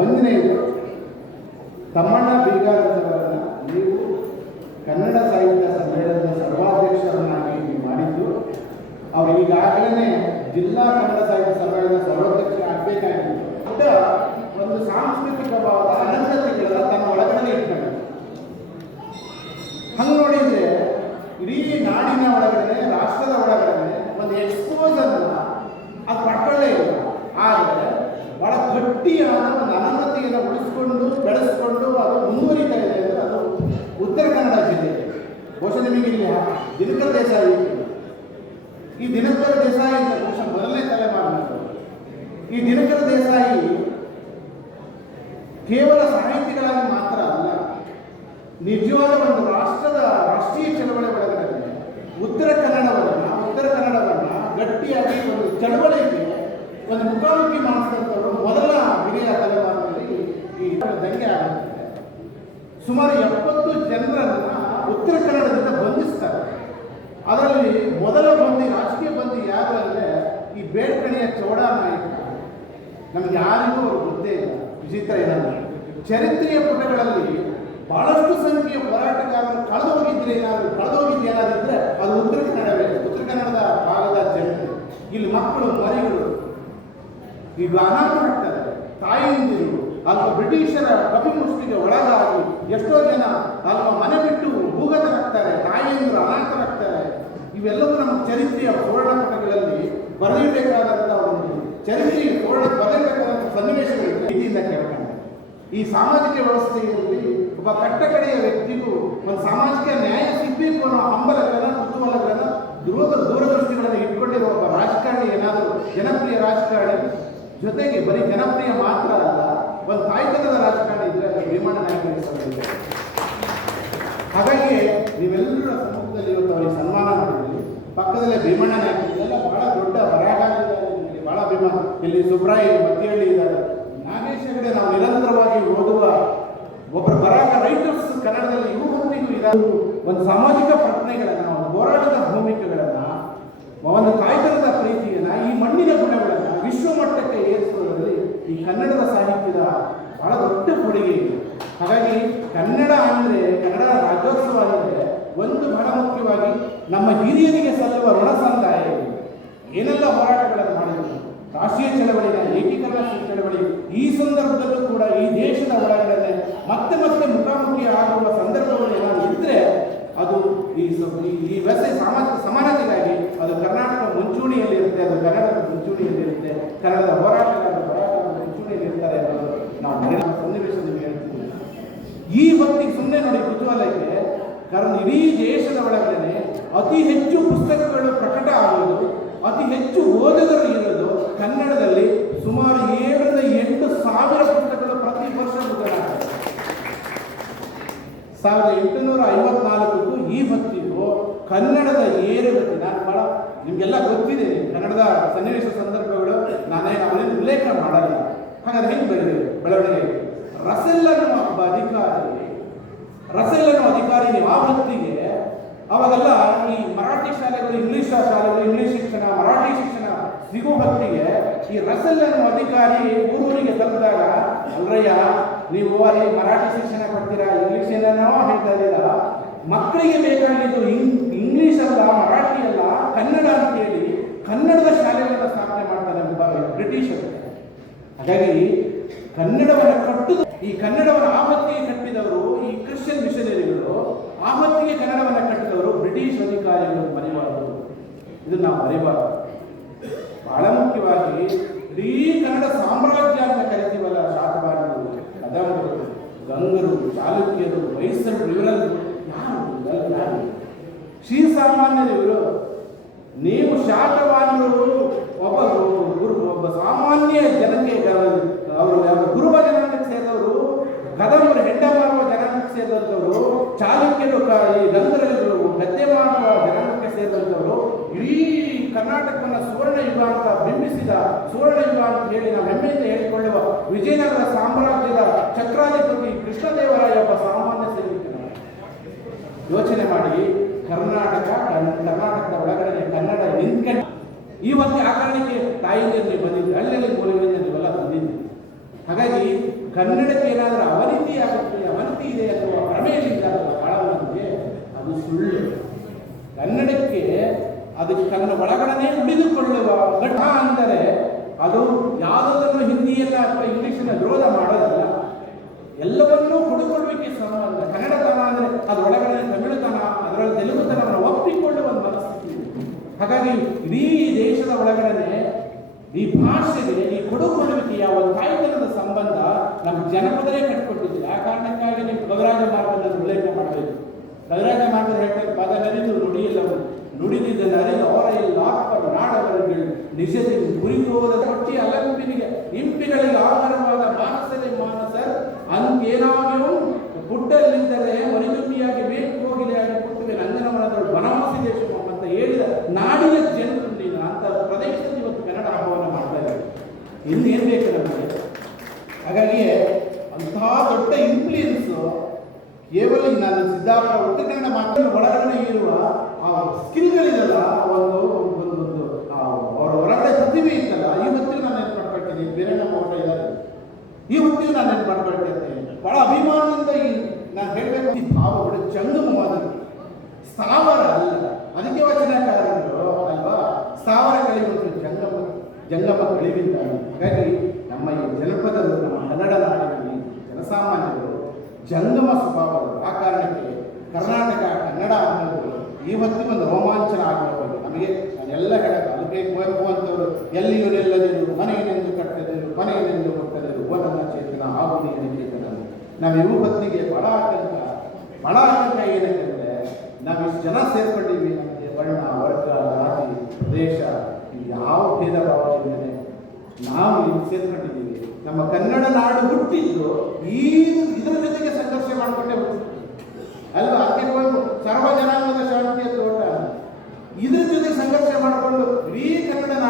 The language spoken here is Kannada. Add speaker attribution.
Speaker 1: ಒಂದನೇದು ತಮ್ಮಣ್ಣ ಬೀಗಾರವರನ್ನ ನೀವು ಕನ್ನಡ ಸಾಹಿತ್ಯ ಸಮ್ಮೇಳನದ ಸರ್ವಾಧ್ಯಕ್ಷರನ್ನಾಗಿ ಮಾಡಿದ್ದು, ಅವರು ಈಗಾಗಲೇ ಜಿಲ್ಲಾ ಕನ್ನಡ ಸಾಹಿತ್ಯ ಸಮ್ಮೇಳನದ ಸರ್ವಾಧ್ಯಕ್ಷ ಆಗಬೇಕಾಗಿತ್ತು. ಪುಟ್ಟ ಒಂದು ಸಾಂಸ್ಕೃತಿಕವಾದ ಅನಂತತೆಗಳ ತಮ್ಮ ಒಳಗಡೆ ಇಟ್ಕೊಂಡು ಹಂಗೆ ನೋಡಿದ್ರೆ, ಇಡೀ ನಾಡಿನ ಒಳಗಡೆ, ರಾಷ್ಟ್ರದ ಒಳಗಡೆ ಒಂದು ಎಕ್ಸ್ಪೋಸ್ ಅನ್ನ ಅದು ಪಡ್ಕೊಳ್ಳೇ ಇಲ್ಲ. ಆದರೆ ಗಟ್ಟಿಯಾದ ಒಂದು ಅನನ್ಯತೆಯನ್ನು ಉಳಿಸ್ಕೊಂಡು, ಬೆಳೆಸ್ಕೊಂಡು ಅದು ಮುಂದುವರಿತಾ ಇದೆ ಅಂದರೆ ಅದು ಉತ್ತರ ಕನ್ನಡ ಜಿಲ್ಲೆ. ಬಹುಶಃ ನಿಮಗೆ ದಿನಕರ ದೇಸಾಯಿ ಈ ದಿನಕರ ದೇಸಾಯಿ ಅಂತ ಬಹುಶಃ ಮೊದಲನೇ ತಲೆಮಾರಿನವರು. ಈ ದಿನಕರ ದೇಸಾಯಿ ಕೇವಲ ಸಾಹಿತಿಗಳಾಗಿ ಮಾತ್ರ ಅಲ್ಲ, ನಿಜವಾದ ಒಂದು ರಾಷ್ಟ್ರದ ರಾಷ್ಟ್ರೀಯ ಚಳವಳಿ ಒಳಗಡೆ ಉತ್ತರ ಕನ್ನಡವನ್ನ ಉತ್ತರ ಕನ್ನಡವನ್ನ ಗಟ್ಟಿಯಾಗಿ ಒಂದು ಚಳವಳಿಗೆ ಒಂದು ಮುಖಾಮುಖಿ ಮಾಡಿಸಿದಂಥವರು ಮೊದಲ ಹಿರಿಯ ತಲೆಮಾರಿನಲ್ಲಿ ಈ ದಂಗೆ ಆಗುತ್ತೆ ಸುಮಾರು ಎಪ್ಪತ್ತು ಜನರನ್ನು ಉತ್ತರ ಕನ್ನಡದಿಂದ ಬಂಧಿಸ್ತಾರೆ. ಅದರಲ್ಲಿ ಮೊದಲ ಬಂದಿ ರಾಜಕೀಯ ಬಂದಿ ಯಾರು ಅಂದರೆ ಈ ಬೇಡ್ಕಣಿಯ ಚೌಡ ನಾಯಕ. ನಮ್ಗೆ ಯಾರಿಗೂ ಅವ್ರು ಗೊತ್ತೇ ಇಲ್ಲ. ವಿಚಿತ್ರ ಏನಂದ್ರೆ ಚರಿತ್ರೆಯ ಪುಟಗಳಲ್ಲಿ ಬಹಳಷ್ಟು ಸಂಖ್ಯೆಯ ಹೋರಾಟಗಾರರು ಕಳೆದೋಗಿದ್ರೆ ಏನಾದರೂ ಏನಾದ್ರು ಕಳೆದು ಹೋಗಿದ್ದು ಅದು ಉತ್ತರ ಈಗ ಅನಾಥರಾಗ್ತಾರೆ. ತಾಯಿಯಿಂದಿರು ಅಲ್ಪ ಬ್ರಿಟಿಷರ ಕಪಿಮುಷ್ಟಿಗೆ ಒಳಗಾಗಿ ಎಷ್ಟೋ ಜನ ಅಲ್ಪ ಮನೆ ಬಿಟ್ಟು ಭೂಗತರಾಗ್ತಾರೆ ತಾಯಂದಿರು ಅನಾಥರಾಗ್ತಾರೆ. ಇವೆಲ್ಲವೂ ನಮ್ಮ ಚರಿತ್ರೆಯ ಪುರಾಣ ಪುಟಗಳಲ್ಲಿ ಬರೆಯಬೇಕಾದಂಥ ಒಂದು ಚರಿತ್ರೆಯ ಪುರಾಣ ಬರೆಯಬೇಕಾದಂಥ ಸನ್ನಿವೇಶಗಳು ಇದರಿಂದ ಕೇಳ್ತಾರೆ ಈ ಸಾಮಾಜಿಕ ವ್ಯವಸ್ಥೆಯಲ್ಲಿ ಒಬ್ಬ ಕಟ್ಟಕಡೆಯ ವ್ಯಕ್ತಿಗೂ ಒಂದು ಸಾಮಾಜಿಕ ನ್ಯಾಯ ಸಿಗಬೇಕು ಅನ್ನೋ ಹಂಬಲಗಳನ್ನ ಕುತೂಹಲಗಳನ್ನ ದೂರ ದೂರದೃಷ್ಟಿಗಳನ್ನು ಇಟ್ಕೊಂಡಿರುವ ಒಬ್ಬ ರಾಜಕಾರಣಿ ಏನಾದರೂ ಜನಪ್ರಿಯ ರಾಜಕಾರಣಿ ಜೊತೆಗೆ ಬರೀ ಜನಪ್ರಿಯ ಮಾತ್ರ ಅಲ್ಲ ಒಂದು ತಾಯ್ತನದ ರಾಜಕಾರಣ ಇದ್ರೆ ಅದು ಭೀಮಣ್ಣ ಸಲ್ಲುತ್ತೆ. ಹಾಗಾಗಿ ನೀವೆಲ್ಲರ ಸಮ್ಮುಖದಲ್ಲಿ ಇವತ್ತು ಅವರಿಗೆ ಸನ್ಮಾನ ಮಾಡಿದ್ರಿ. ಪಕ್ಕದಲ್ಲೇ ಭೀಮಣ್ಣ ನಾಯಕ ಇದೆಲ್ಲ ಬಹಳ ದೊಡ್ಡ ಬರಹಗಾರರಿದ್ದಾರೆ ಬಹಳ ಅಭಿಮಾನ. ಇಲ್ಲಿ ಸುಬ್ರಾಯಿ ಮತ್ತಿಹಳ್ಳಿ ಇದ್ದಾರೆ. ನಾಗೇಶ್ ಹೆಗಡೆ ನಾವು ನಿರಂತರವಾಗಿ ಓದುವ ಒಬ್ಬರು ಬರಹ ರೈಟರ್ಸ್ ಕನ್ನಡದಲ್ಲಿ ಇವು ಹೊತ್ತಿಗೂ ಇದ್ದಾರೆ ಒಂದು ಸಾಮಾಜಿಕ ಪ್ರಶ್ನೆಗಳನ್ನು ಒಂದು ಹೋರಾಟದ ಭೂಮಿಕೆಗಳನ್ನು, ಒಂದು ಕಾಯ್ದರದ ಪ್ರೀತಿಯನ್ನು, ಈ ಮಣ್ಣಿನ ಗುಣಗಳನ್ನ ವಿಶ್ವ ಮಟ್ಟಕ್ಕೆ ಏರಿಸುವುದರಲ್ಲಿ ಈ ಕನ್ನಡದ ಸಾಹಿತ್ಯದ ಬಹಳ ದೊಡ್ಡ ಕೊಡುಗೆ ಇದೆ ಹಾಗಾಗಿ ಕನ್ನಡ ಅಂದರೆ, ಕನ್ನಡ ರಾಜ್ಯೋತ್ಸವ ಅಂದರೆ ಒಂದು ಬಹಳ ಮುಖ್ಯವಾಗಿ ನಮ್ಮ ಹಿರಿಯರಿಗೆ ಸಲ್ಲುವ ಋಣ ಸಂದಾಯ. ಏನೆಲ್ಲ ಹೋರಾಟಗಳನ್ನು ಮಾಡಿದ್ರು ರಾಷ್ಟ್ರೀಯ ಚಳವಳಿನ ಏಕೀಕರಣ ಚಳವಳಿ ಈ ಸಂದರ್ಭದಲ್ಲೂ ಕೂಡ ಈ ದೇಶದ ಒಳಗಡೆ ಮತ್ತೆ ಮತ್ತೆ ಮುಖಾಮುಖಿ ಆಗುವ ಸಂದರ್ಭಗಳು ಏನಾದ್ರು ಇದ್ರೆ ಅದು ಈ ಸ- ಈ- ಈ ವ್ಯವಸ್ಥೆ ಸಾಮಾಜಿಕ ಸಮಾನತೆಗಾಗಿ ಅದು ಕರ್ನಾಟಕ ಮುಂಚೂಣಿಯಲ್ಲಿರುತ್ತೆ ಅದು ಕನ್ನಡದ ಮುಂಚೂಣಿಯಲ್ಲಿರುತ್ತೆ ಕನ್ನಡದ ಹೋರಾಟಗಾರರು ಹೋರಾಟಗಾರರು ಮುಂಚೂಣಿಯಲ್ಲಿ ಇರ್ತಾರೆ ಅನ್ನೋದು ನಾವು ಮರೆಯುವ ಸನ್ನಿವೇಶ ನಿಮಗೆ ಹೇಳ್ತೀವಿ ಈ ಹೊತ್ತಿಗೆ ಸುಮ್ಮನೆ ನೋಡಿ ಕುತೂಹಲಕ್ಕೆ ಕಾರಣ ಇಡೀ ದೇಶದ ಒಳಗಡೆ ಅತಿ ಹೆಚ್ಚು ಪುಸ್ತಕಗಳು ಪ್ರಕಟ ಆಗುವುದು ಅತಿ ಹೆಚ್ಚು ಓದುಗರು ಇರೋದು ಕನ್ನಡದಲ್ಲಿ ಸುಮಾರು ಏಳರಿಂದ ಎಂಟು ಸಾವಿರ ಪುಸ್ತಕಗಳು ಪ್ರತಿ ವರ್ಷ ಮುದ್ರಣ ಆಗ್ತವೆ. ಸಾವಿರದ ಎಂಟುನೂರ ಐವತ್ನಾಲ್ಕು ಈ ಹೊತ್ತಿಗೂ ಕನ್ನಡದ ಏರುಗತಿ ನಾನು ಬಹಳ ನಿಮಗೆಲ್ಲ ಗೊತ್ತಿದೆ, ಕನ್ನಡದ ಸನ್ನಿವೇಶ ಸಂದರ್ಭಗಳು ನಾನೇ ಅವನೇ ಉಲ್ಲೇಖ ಮಾಡಲ್ಲ. ಹಾಗಾದ್ರೆ ಹೆಂಗೆ ಬೆಳೆದಿದೆ ಬೆಳವಣಿಗೆ? ರಸೆಲ್ ಅನ್ನೋ ಒಬ್ಬ ಅಧಿಕಾರಿ ರಸೆಲ್ ಅನ್ನುವ ಅಧಿಕಾರಿ ಆ ಹೊತ್ತಿಗೆ ಅವಾಗೆಲ್ಲ ಈ ಮರಾಠಿ ಶಾಲೆಗಳು, ಇಂಗ್ಲಿಷ್ ಶಾಲೆಗಳು, ಇಂಗ್ಲಿಷ್ ಶಿಕ್ಷಣ, ಮರಾಠಿ ಶಿಕ್ಷಣ ಸಿಗೋ ಹೊತ್ತಿಗೆ ಈ ರಸೆಲ್ ಅನ್ನೋ ಅಧಿಕಾರಿ ಊರೂರಿಗೆ ತಲುಪಿದಾಗ ಅಲ್ರಯ್ಯ, ನೀವು ಅಲ್ಲಿ ಮರಾಠಿ ಶಿಕ್ಷಣ ಕೊಡ್ತೀರಾ ಇಂಗ್ಲಿಷ್ ಏನೇನೋ ಹೇಳ್ತಾ ಇದ್ದೀರಾ? ಮಕ್ಕಳಿಗೆ ಬೇಕಾಗಿದ್ದು ಇಂಗ್ ಇಂಗ್ಲಿಷ್ ಅಲ್ಲ, ಮರಾಠಿ ಅಲ್ಲ, ಕನ್ನಡ ಅಂತ ಹೇಳಿ ಕನ್ನಡದ ಶಾಲೆಗಳನ್ನು ಸ್ಥಾಪನೆ ಮಾಡ್ತಾರೆ ಬ್ರಿಟಿಷರು. ಹಾಗಾಗಿ ಕನ್ನಡವನ್ನು ಕಟ್ಟು ಈ ಕನ್ನಡವನ್ನು ಆ ಕಟ್ಟಿದವರು ಈ ಕ್ರಿಶ್ಚಿಯನ್ ಮಿಷನರಿಗಳು. ಆ ಹೊತ್ತಿಗೆ ಕನ್ನಡವನ್ನು ಕಟ್ಟಿದವರು ಬ್ರಿಟಿಷ್ ಅಧಿಕಾರಿಗಳು ಮರಿಬಾರದು. ಇದು ನಾವು ಮರಿಬಾರದು. ಬಹಳ ಮುಖ್ಯವಾಗಿ ಇಡೀ ಕನ್ನಡ ಸಾಮ್ರಾಜ್ಯ ಅಂತ ಕರಿತೀವಲ್ಲ ಶಾತವಾಹನರು ಕದಂಬರು, ಗಂಗರು, ಚಾಲುಕ್ಯರು, ಮೈಸೂರು ಇವರಲ್ಲಿ ಯಾರು? ಶ್ರೀ ಯಾರು? ಇವರು ನೀವು ಶಾತವಾಹನರು ಒಬ್ಬ ಗುರು ಒಬ್ಬ ಸಾಮಾನ್ಯ ಜನಕ್ಕೆ ಗ- ಅವರು ಯಾವ ಗುರುಬ ಜನಾಂಗಕ್ಕೆ ಸೇರಿದವರು ಕದಂಬರು ಹೆಂಡ ಮಾಡುವ ಜನಾಂಗಕ್ಕೆ ಸೇರಿದಂಥವರು ಚಾಲುಕ್ಯರು ಕ- ಈ ಗಂಗರರು ಗದ್ದೆ ಮಾಡುವ ಜನಾಂಗಕ್ಕೆ ಸೇರಿದಂಥವರು ಇಡೀ ಕರ್ನಾಟಕವನ್ನು ಸುವರ್ಣ ಯುಗ ಅಂತ ಬಿಂಬಿಸಿದ ಸುವರ್ಣ ಯುಗ ಅಂತ ಹೇಳಿ ನಾವು ಹೆಮ್ಮೆಯಿಂದ ಹೇಳಿಕೊಳ್ಳುವ ವಿಜಯನಗರ ಸಾಮ್ರಾಜ್ಯದ ಚಕ್ರಾಧಿಪತಿ ಕೃಷ್ಣದೇವರಾಯ ಒಬ್ಬ ಸಾಮಾನ್ಯ ಸೈನಿಕನು ಯೋಚನೆ ಮಾಡಿ, ಕರ್ನಾಟಕ ಕರ್ನಾಟಕದ ಒಳಗಡೆ ಕನ್ನಡ ನಿಂತ್ಕೊಂಡು ಒಂದು ಆ ಕಾರಣಕ್ಕೆ ತಾಯಿಯಿಂದ ನೀವು ಬಂದಿದ್ರಿ ಹಳ್ಳಿಯಲ್ಲಿ ಮೂಲಗಳಿಂದ ನೀವೆಲ್ಲ ಬಂದಿದ್ರಿ. ಹಾಗಾಗಿ ಕನ್ನಡಕ್ಕೆ ಏನಾದರೂ ಅವನತಿ ಆಗುತ್ತೆ ಅವನತಿ ಇದೆ ಅಥವಾ ಭ್ರಮೆಯಲ್ಲಿದ್ದಾರಲ್ಲ ಬಹಳ ಮಂದಿ ಅದು ಸುಳ್ಳು. ಕನ್ನಡಕ್ಕೆ ಅದಕ್ಕೆ ತನ್ನ ಒಳಗಡೆ ಉಳಿದುಕೊಳ್ಳುವ ಘಟ ಅಂದರೆ ಅದು ಯಾವುದನ್ನು ಹಿಂದಿಯಲ್ಲ ಅಥವಾ ಇಂಗ್ಲಿಷಿನ ವಿರೋಧ ಮಾಡೋದಲ್ಲ. ಎಲ್ಲವನ್ನೂ ಹುಡುಕೊಳ್ಳುವಿಕೆ ಸಂಬಂಧ ಕನ್ನಡತನ ಅಂದರೆ ಅದು ಒಳಗಡೆ ತಮಿಳುತನ, ಅದರಲ್ಲಿ ತೆಲುಗುತನವನ್ನು ಒಪ್ಪಿಕೊಳ್ಳುವ ಮನಸ್ಥಿತಿ ಹಾಗಾಗಿ ಇಡೀ ದೇಶದ ಒಳಗಡೆ ಈ ಭಾಷೆಗೆ, ಈ ಕೊಡುಕೊಳ್ಳುವಿಕೆಯ ಒಂದು ತಾಯ್ತನದ ಸಂಬಂಧ ನಮ್ಮ ಜನಪದರೇ ಕಟ್ಕೊಟ್ಟಿದ್ದಿಲ್ಲ ಆ ಕಾರಣಕ್ಕಾಗಿ ನೀವು ಕವಿರಾಜ ನಾಡವರುಗಳು ನಿಜದಿಂದ ಗುರಿಗೋದ ಕೊಟ್ಟಿ ಅಲಂಪಿನಿಗೆ ಇಂಪಿಗಳಿಗೆ ಆಧಾರವಾದ ಮಾನಸದೆ ಮಾನಸ ಅಂಗೇನಾಗಿಯೂ ಪುಟ್ಟಲ್ಲಿದ್ದರೆ ಮರಿದುಂಬಿಯಾಗಿ ಬೇಕು ಹೋಗಿಲೆಯಾಗಿ ನಂಜನ ನಂದನವನದಳು ವನವಾಸಿ ದೇಶ ಅಂತ ಹೇಳಿದ ನಾಡಿನ ಜನರು ನೀನು ಅಂತ ಪ್ರದೇಶದಲ್ಲಿ ಇವತ್ತು ಕನ್ನಡ ಹಬ್ಬವನ್ನು ಮಾಡ್ತಾ ಇದ್ದಾರೆ. ಇನ್ನೇನು ಬೇಕು ನಮಗೆ? ಹಾಗಾಗಿ ಅಂತಹ ದೊಡ್ಡ ಇನ್ಫ್ಲೂಯೆನ್ಸು ಕೇವಲ ನಾನು ಒಟ್ಟು ಉತ್ತರ ಕನ್ನಡ ಮಾತ್ರ ಒಳಗಡೆ ಇರುವ ಆ ಸ್ಕಿಲ್ಗಳಿದಲ್ಲ ಒಂದು ಪ್ರತಿಭೆ ಇತ್ತಲ್ಲ ಈ ಹೊತ್ತಿಗೆ ನಾನು ನೆನ್ಪು ಮಾಡ್ಕೊಳ್ತೀನಿ? ಬೇರೆ ನಮ್ಮ ಇದ್ದಾರೆ ಈ ಹೊತ್ತಿಗೆ ನಾನು ನೆನ್ಪು ಮಾಡ್ಕೊಳ್ತೀನಿ ಬಹಳ ಅಭಿಮಾನದಿಂದ ಈ ನಾನು ಹೇಳಬೇಕು. ಈ ಭಾವಗಳು ಜಂಗಮವಾದ ಸ್ಥಾವರ ಅಲ್ಲ. ಅದಕ್ಕೆ ವಚನಕಾರರು ಅಲ್ವಾ? ಸ್ಥಾವರ ಜಂಗಮ ಜಂಗಮ ಕಳಿವಿದ್ದಾರೆ ಹಾಗಾಗಿ ನಮ್ಮ ಈ ಜನಪದ ನಮ್ಮ ಕನ್ನಡ ನಾಡಿನಲ್ಲಿ ಜನಸಾಮಾನ್ಯರು ಜಂಗಮ ಸ್ವಭಾವಗಳು ಆ ಕಾರಣಕ್ಕೆ ಕರ್ನಾಟಕ, ಕನ್ನಡ ಅನ್ನೋದು ಒಂದು ರೋಮಾಂಚನ ಆಗಬಹುದು ನಮಗೆ ಬೇಕು ಎಲ್ಲಿಯೂ ನಿಲ್ಲದಿರು ಮನೆಯನೆಂದು ಕಟ್ಟದಿರು ಮನೆಯನೆಂದು ಕೊಟ್ಟದಿರು ವನನ ಚೇತನ ಆಗುಣಿಯನ್ನು ಚೇತನ ನಾವು ಇವು ಹೊತ್ತಿಗೆ ಬಹಳ ಆತಂಕ ಬಹಳ ಆತಂಕ ಏನಂತಂದರೆ ನಾವಿಷ್ಟು ಜನ ಸೇರ್ಕೊಂಡಿವಿ ನಮಗೆ ಬಣ್ಣ ವರ್ಗ, ಜಾತಿ, ಪ್ರದೇಶ ಯಾವ ಭೇದ ಭಾವದಿಂದಲೇ ನಾವು ಇಲ್ಲಿ ಸೇರ್ಕೊಂಡಿದ್ದೀವಿ. ನಮ್ಮ ಕನ್ನಡ ನಾಡು ಹುಟ್ಟಿದ್ದು ಈ ಇದರ ಜೊತೆಗೆ ಸಂಘರ್ಷ ಮಾಡಿಕೊಂಡೇ ಅಲ್ವಾ? ಅದಕ್ಕೆ ಸರ್ವ ಜನಾಂಗದ ಶಾಂತಿಯ ತೋಟ. ಇದ್ರ ಜೊತೆಗೆ ಸಂಘರ್ಷ ಮಾಡಿಕೊಂಡು ಕನ್ನಡ